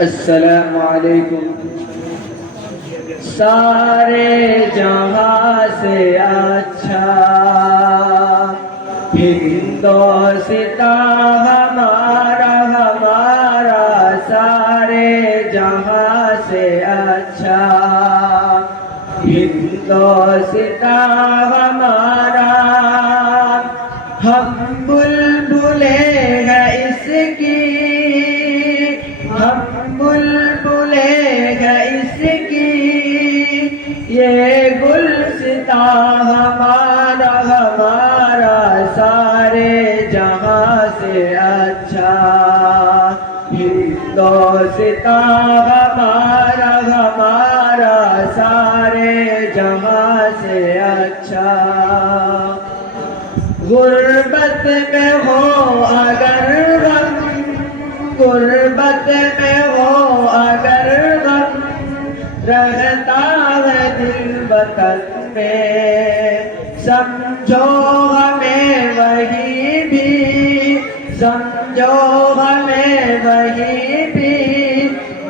अस्सलामु अलैकुम। सारे जहां से अच्छा हिंदोस्तां हमारा हमारा, सारे जहां से अच्छा हिंदोस्तां हमारा। हम बुलबुले हैं इसकी, हम बुलबुले हैं इसकी, ये गुलसिता हमारा हमारा, सारे जहां से अच्छा हिंदोस्ता हमारा हमारा, सारे जहां से अच्छा। गुर्बत में हो अगर गम, गुर्बत में हो अगर गम, रहता है दिल वतन में, समझो हमें वही भी, समझो हमें वही भी,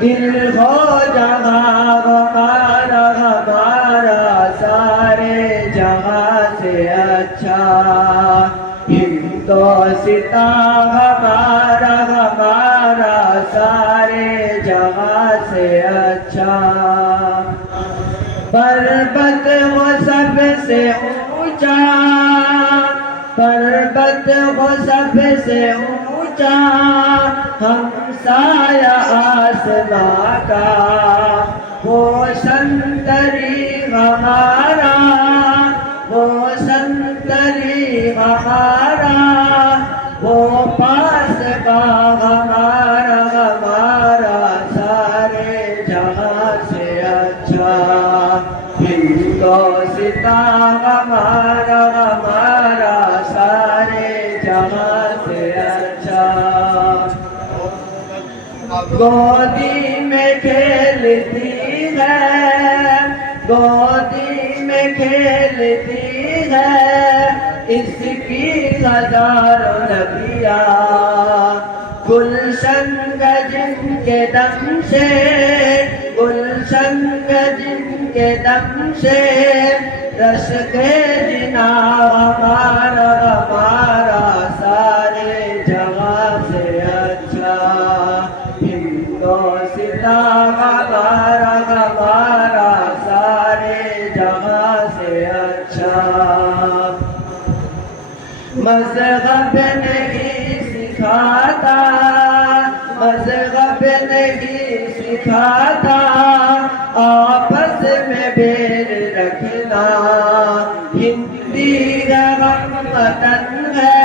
दिल हो जहाँ हमारा हमारा, सारे जहाँ से अच्छा हिंदोस्ता हमारा हमारा, सारे जहाँ से अच्छा। पर्वत वो सबसे ऊंचा, पर्वत वो सबसे ऊंचा, हम साया आसमां का, वो संतरी हमारा, वो संतरी हमारा, वो पास बा हमारा हमारा, सारे जहां से अच्छा हिंदोस्ता हमारा हमारा, सारे जहां से अच्छा। गोदी में खेलती है, गोदी में खेलती है, इसकी हजारों नबिया, गुलशन जिनके दम से, गुलशन जिनके दम से, रश के जिना हमारा हमारा, सारे जहां से अच्छा हिंदोस्ता हमारा हमारा, सारे जहां से अच्छा। मज़हब नहीं सिखाता, मज़हब नहीं सिखाता, आपस में बैर रखना, हिंदी गम वतन है,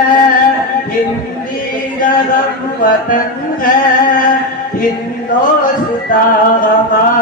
हिंदी गम वतन है, हिंदोस्ता हमारा